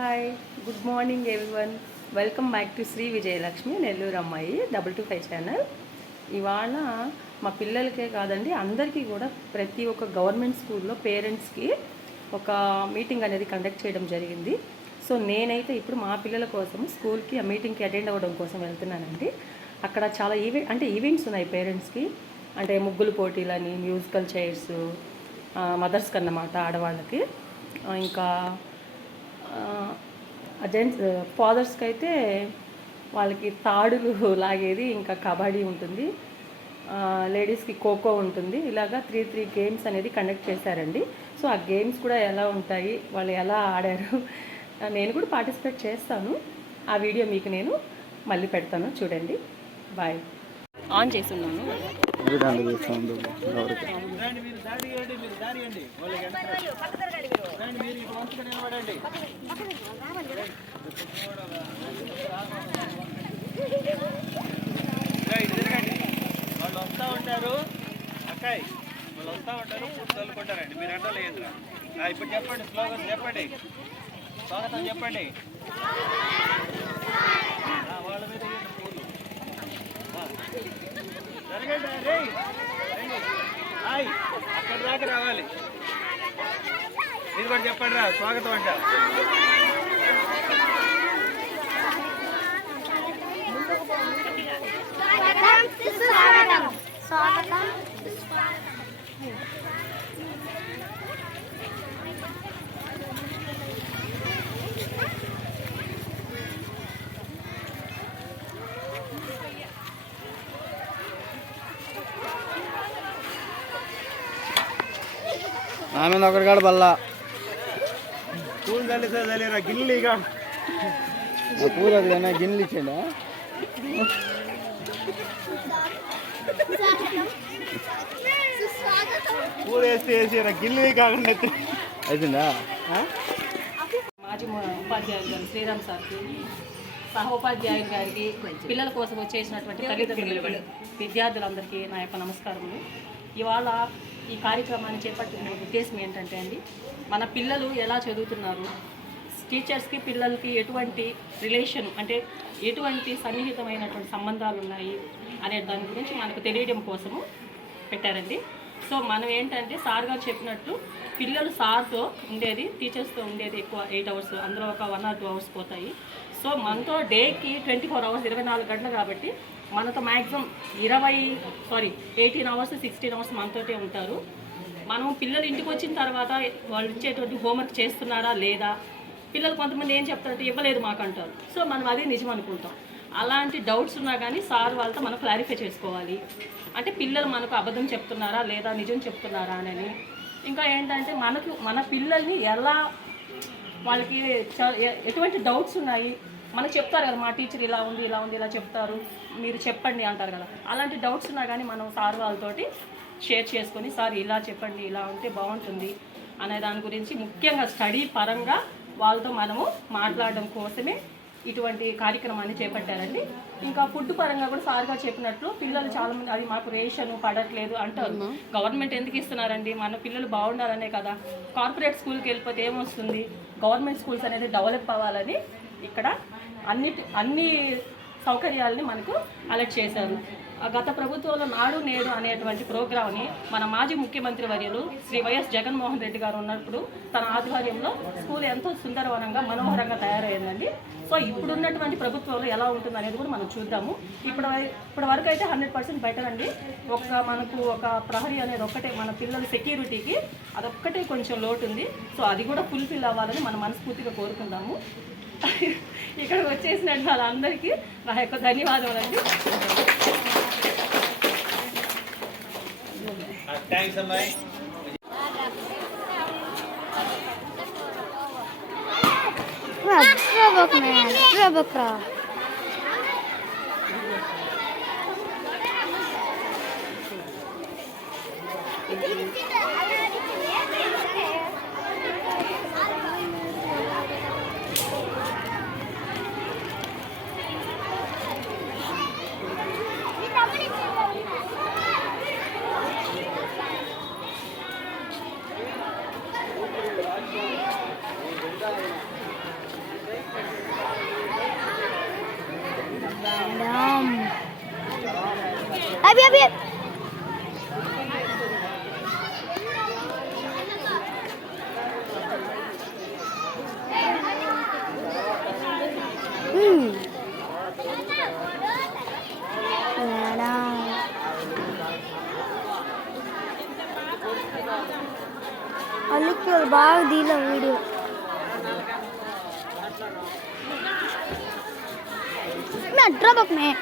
Hi, good morning everyone. Welcome back to Shri Vijayalakshmi Nellore అమ్మాయి 225 channel. ఇవాళ మా పిల్లలకే కాదండి, అందరికీ కూడా ప్రతి ఒక్క గవర్నమెంట్ స్కూల్లో పేరెంట్స్కి ఒక మీటింగ్ అనేది కండక్ట్ చేయడం జరిగింది. సో నేనైతే ఇప్పుడు మా పిల్లల కోసం స్కూల్కి ఆ మీటింగ్కి అటెండ్ అవ్వడం కోసం వెళ్తున్నానండి. అక్కడ చాలా ఈవెంట్స్ ఉన్నాయి పేరెంట్స్కి. అంటే ముగ్గులు పోటీలని, మ్యూజికల్ చైర్స్, మదర్స్కి అన్నమాట, ఆడవాళ్ళకి. ఇంకా జెంట్స్ ఫాదర్స్కి అయితే వాళ్ళకి తాడులు లాగేది, ఇంకా కబడ్డీ ఉంటుంది, లేడీస్కి ఖోఖో ఉంటుంది. ఇలాగా త్రీ గేమ్స్ అనేది కండక్ట్ చేశారండి. సో ఆ గేమ్స్ కూడా ఎలా ఉంటాయి, వాళ్ళు ఎలా ఆడారు, నేను కూడా పార్టిసిపేట్ చేస్తాను. ఆ వీడియో మీకు నేను మళ్ళీ పెడతాను, చూడండి. బాయ్. ఆన్ చేస్తున్నాను. వాళ్ళు వస్తూ ఉంటారు అక్కాయ్, వాళ్ళు వస్తూ ఉంటారు, పూర్తి చల్లుకుంటారండి. మీరు ఎంటో లేదు. ఇప్పుడు చెప్పండి, స్లోగన్ చెప్పండి, స్వాగతం చెప్పండి. వాళ్ళ మీద పూలు జరగండి. హాయ్, అక్కడ దాకా రావాలి. మీరు కూడా చెప్పండి రా, స్వాగతం అంట. ఆమె ఒకటి కాడ బల్లా పూలు చల్లిరా గిన్నెలు. ఇక పూలు అది కానీ గిన్నెలు ఇచ్చాడా? పూలు వేసిరా గిన్నెలు కాకుండా అయిపోయిందా? మాజీ ఉపాధ్యాయులు గారు శ్రీరామ్ సార్కి, సహ ఉపాధ్యాయులు గారికి, పిల్లల కోసం వచ్చేసినటువంటి తల్లిదండ్రులు, విద్యార్థులందరికీ నా యొక్క నమస్కారములు. ఇవాళ ఈ కార్యక్రమాన్ని చేపట్టిన ఉద్దేశం ఏంటంటే అండి, మన పిల్లలు ఎలా చదువుతున్నారు, టీచర్స్కి పిల్లలకి ఎటువంటి రిలేషన్, అంటే ఎటువంటి సన్నిహితమైనటువంటి సంబంధాలు ఉన్నాయి అనే దాని గురించి మనకు తెలియడం కోసము పెట్టారండి. సో మనం ఏంటంటే సార్ గారు చెప్పినట్టు పిల్లలు సార్తో ఉండేది, టీచర్స్తో ఉండేది ఎక్కువ 8 అవర్స్, అందులో ఒక 1 or 2 అవర్స్ పోతాయి. సో మనతో డేకి 24 అవర్స్, 24 గంటలు కాబట్టి మనతో మ్యాక్సిమం 18 అవర్స్ 16 అవర్స్ మనతోటే ఉంటారు. మనం పిల్లలు ఇంటికి వచ్చిన తర్వాత వాళ్ళు ఇచ్చేటువంటి హోంవర్క్ చేస్తున్నారా లేదా, పిల్లలు కొంతమంది ఏం చెప్తారంటే ఇవ్వలేదు మాకు అంటారు. సో మనం అదే నిజం అనుకుంటాం. అలాంటి డౌట్స్ ఉన్నా కానీ సార్ వాళ్ళతో మనం క్లారిఫై చేసుకోవాలి. అంటే పిల్లలు మనకు అబద్ధం చెప్తున్నారా లేదా, నిజం చెప్తున్నారా అని. ఇంకా ఏంటంటే మన పిల్లల్ని ఎలా, వాళ్ళకి ఎటువంటి డౌట్స్ ఉన్నాయి మనకు చెప్తారు కదా, మా టీచర్ ఇలా ఉంది ఇలా చెప్తారు, మీరు చెప్పండి అంటారు కదా. అలాంటి డౌట్స్ ఉన్నా కానీ మనం సార్ వాళ్ళతోటి షేర్ చేసుకొని, సార్ ఇలా చెప్పండి, ఇలా ఉంటే బాగుంటుంది అనే దాని గురించి ముఖ్యంగా స్టడీ పరంగా వాళ్ళతో మనము మాట్లాడడం కోసమే ఇటువంటి కార్యక్రమాన్ని చేపట్టారండి. ఇంకా ఫుడ్ పరంగా కూడా సార్ గారు చెప్పినట్లు పిల్లలు చాలామంది అది మాకు రేషన్ పడట్లేదు అంటారు. గవర్నమెంట్ ఎందుకు ఇస్తున్నారండి, మన పిల్లలు బాగుండాలనే కదా. కార్పొరేట్ స్కూల్కి వెళ్ళిపోతే ఏమొస్తుంది, గవర్నమెంట్ స్కూల్స్ అనేది డెవలప్ అవ్వాలని ఇక్కడ అన్ని సౌకర్యాలని మనకు అలర్ట్ చేశారు. గత ప్రభుత్వంలో నాడు నేడు అనేటువంటి ప్రోగ్రామ్ని మన మాజీ ముఖ్యమంత్రి వర్యులు శ్రీ వైఎస్ జగన్మోహన్ రెడ్డి గారు ఉన్నప్పుడు తన ఆధ్వర్యంలో స్కూల్ ఎంతో సుందరవనంగా మనోహరంగా తయారైందండి. సో ఇప్పుడున్నటువంటి ప్రభుత్వంలో ఎలా ఉంటుంది అనేది కూడా మనం చూద్దాము. ఇప్పటి వరకు అయితే 100% బెటర్ అండి. మనకు ఒక ప్రహరీ అనేది ఒక్కటే, మన పిల్లల సెక్యూరిటీకి అదొక్కటే కొంచెం లోటు ఉంది. సో అది కూడా ఫుల్ఫిల్ అవ్వాలని మనం మనస్ఫూర్తిగా కోరుకుందాము. ఇక్కడ వచ్చేసినట్టు వాళ్ళందరికీ నా యొక్క ధన్యవాదాలండి. థ్యాంక్స్ అమ్మాయి. అవి అవి అల్లికి బాగా దీలో వీడియో अठारह बक में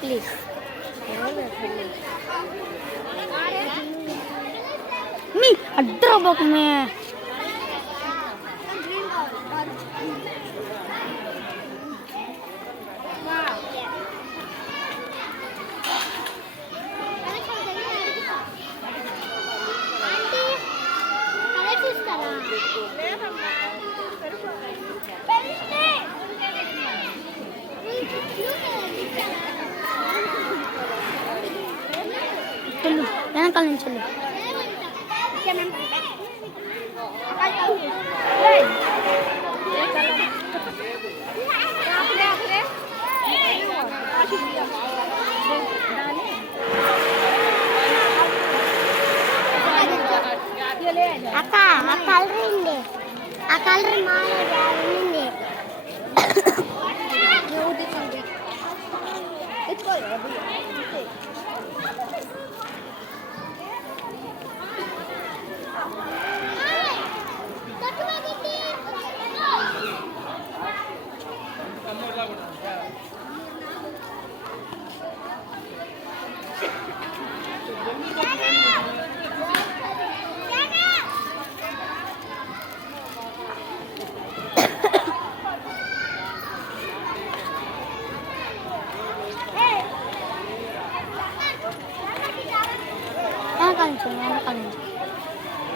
प्लीज मी अठारह बक में चलो వెనకాల నుంచి వెళ్ళు అక్క ఆ కలర్ ఉంది ఆ కలర్ మామూలుగా ఉంది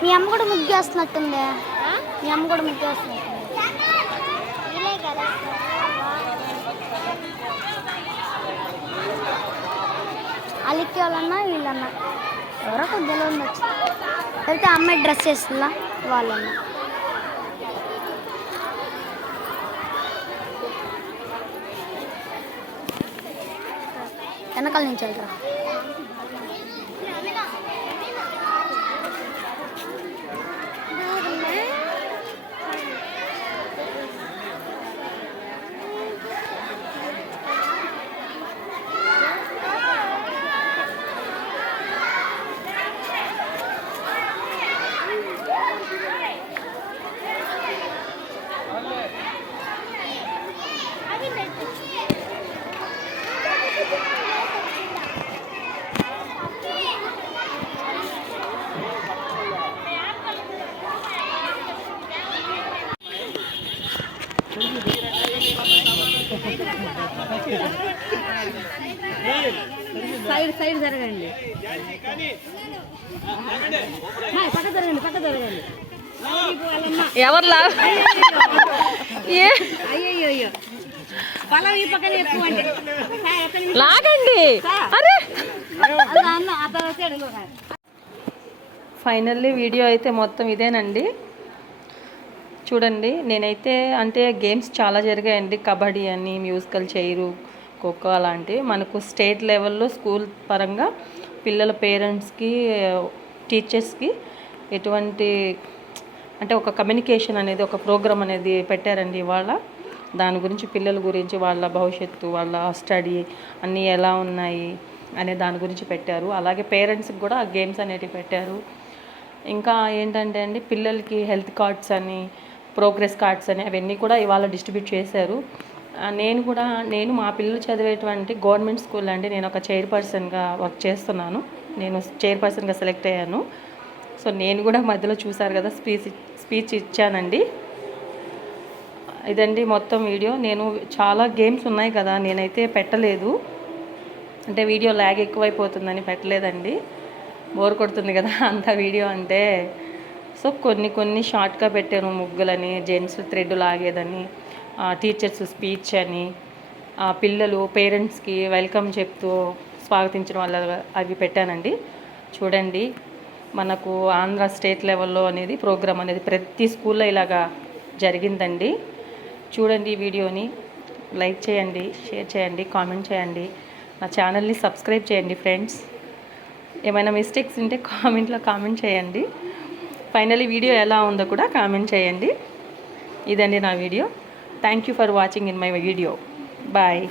మీ అమ్మ కూడా ముగ్గేస్తున్నట్టుందే మీ అమ్మ కూడా ముగ్గేస్తున్నట్టుంది అలిక్కి వాళ్ళన్నా వీళ్ళన్నా ఎవరో కొద్దిలో ఉండొచ్చు లేకపోతే అమ్మాయి డ్రెస్ వేస్తుందా వాళ్ళన్నా వెనకాల నుంచి వెళ్తారా సైడ్ సైడ్ జరగండి, పక్క జరగండి, పక్క జరగండి. ఎవరు అయ్యో పొలం ఈ పక్కన ఎక్కువ అంటే లాగండి. అరే ఫైనల్లీ వీడియో అయితే మొత్తం ఇదేనండి. చూడండి, నేనైతే అంటే గేమ్స్ చాలా జరిగాయండి. కబడ్డీ అని, మ్యూజికల్ చైరు, ఖోఖో అలాంటివి. మనకు స్టేట్ లెవెల్లో స్కూల్ పరంగా పిల్లల పేరెంట్స్కి, టీచర్స్కి ఎటువంటి అంటే ఒక కమ్యూనికేషన్ అనేది, ఒక ప్రోగ్రామ్ అనేది పెట్టారండి ఇవాళ. దాని గురించి, పిల్లల గురించి, వాళ్ళ భవిష్యత్తు, వాళ్ళ స్టడీ అన్నీ ఎలా ఉన్నాయి అనే దాని గురించి పెట్టారు. అలాగే పేరెంట్స్కి కూడా గేమ్స్ అనేటివి పెట్టారు. ఇంకా ఏంటంటే అండి, పిల్లలకి హెల్త్ కార్డ్స్ అని, ప్రోగ్రెస్ కార్డ్స్ అని అవన్నీ కూడా ఇవాళ డిస్ట్రిబ్యూట్ చేశారు. నేను మా పిల్లలు చదివేటువంటి గవర్నమెంట్ స్కూల్ అండి. నేను ఒక చైర్పర్సన్గా వర్క్ చేస్తున్నాను. నేను చైర్పర్సన్గా సెలెక్ట్ అయ్యాను. సో నేను కూడా మధ్యలో చూసారు కదా స్పీచ్ ఇచ్చానండి. ఇదండి మొత్తం వీడియో. నేను చాలా గేమ్స్ ఉన్నాయి కదా, నేనైతే పెట్టలేదు. అంటే వీడియో ల్యాగ్ ఎక్కువైపోతుందని పెట్టలేదండి. బోర్ కొడుతుంది కదా అంత వీడియో అంటే. సో కొన్ని షార్ట్గా పెట్టాను. ముగ్గులని, జెంట్స్ థ్రెడ్ లాగేదని, టీచర్స్ స్పీచ్ అని, పిల్లలు పేరెంట్స్కి వెల్కమ్ చెప్తూ స్వాగతించడం వల్ల అవి పెట్టానండి. చూడండి, మనకు ఆంధ్ర స్టేట్ లెవెల్లో అనేది ప్రోగ్రామ్ అనేది ప్రతి స్కూల్లో ఇలాగా జరిగిందండి. చూడండి ఈ వీడియోని, లైక్ చేయండి, షేర్ చేయండి, కామెంట్ చేయండి, నా ఛానల్ని సబ్స్క్రైబ్ చేయండి ఫ్రెండ్స్. ఏమైనా మిస్టేక్స్ ఉంటే కామెంట్లో కామెంట్ చేయండి. ఫైనల్లీ వీడియో ఎలా ఉందో కూడా కామెంట్ చేయండి. ఇదండి నా వీడియో. Thank you for watching in my వీడియో. బాయ్.